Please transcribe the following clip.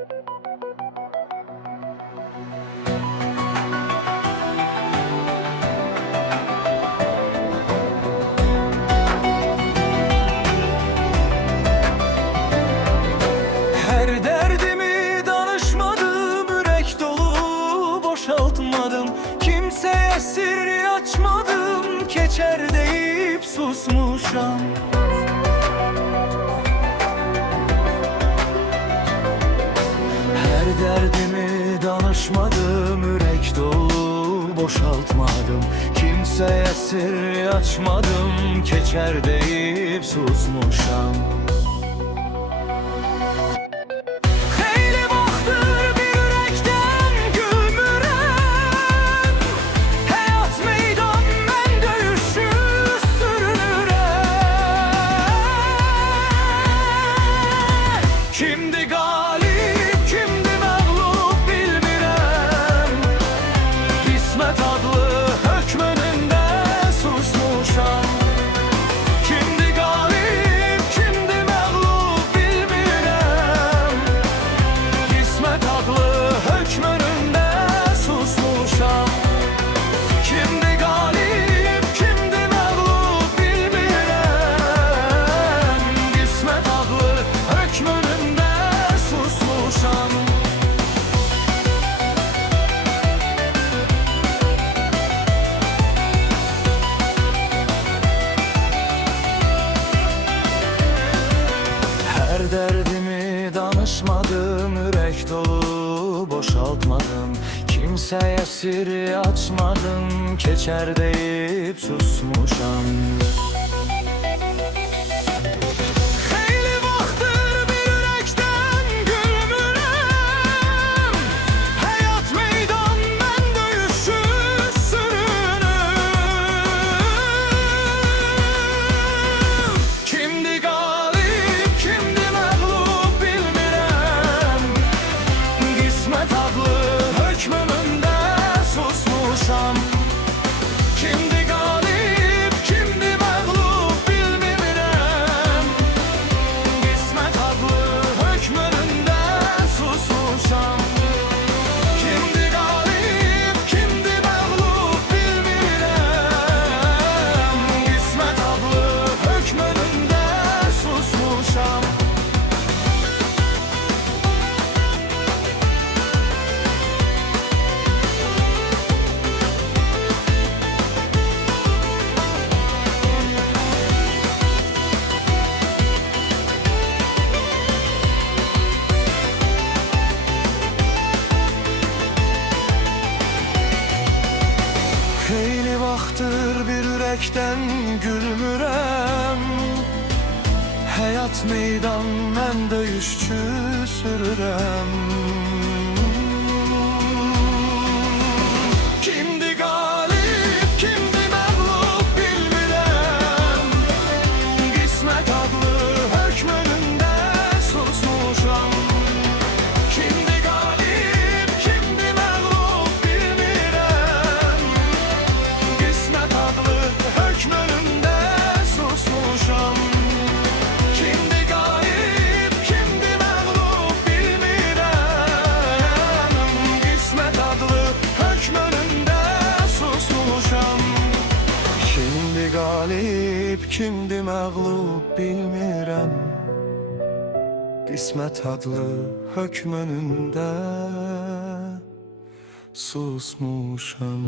Her derdimi danışmadım, yürek dolu boşaltmadım. Kimseye sır açmadım, geçer deyip susmuşam. Her derdimi danışmadım, yürek dolu boşaltmadım. Kimseye sır açmadım, geçer deyip susmuşam. Kimdi galip, kimdi məğlub bilmirəm. Qismət adlı hökm önündə susmuşam. Kimdi galip, kimdi məğlub bilmirəm. Qismət adlı hökm önündə susmuşam. Kimdi galip, kimdi məğlub bilmirəm. Qismət adlı hökm önündə susmuşam. Her derdimi danışmadım, yürek dolu boşaltmadım. Kimseye sır açmadım, keçer deyip susmuşam. Kimdi galip, kimdi məğlub bilmirəm. Qismət adlı hökm önündə susmuşam. Kimdi galip, kimdi məğlub bilmirəm. Qismət adlı hökm önündə susmuşam. Xeyli vaxtdır bir ürəkdən gülmürəm. Həyat meydan, mən döyüşçü sürürəm. Kimdi galip, kimdi məğlub bilmirəm. Qismət adlı hökm önündə susmuşam. Kimdi galip, kimdi məğlub bilmirəm. Qismət adlı hökm önündə susmuşam. Kimdi galip, kimdi məğlub bilmirəm. Qismət adlı hökm önündə susmuşam. Kimdi galip, kimdi məğlub bilmirəm. Qismət adlı hökm önündə susmuşam.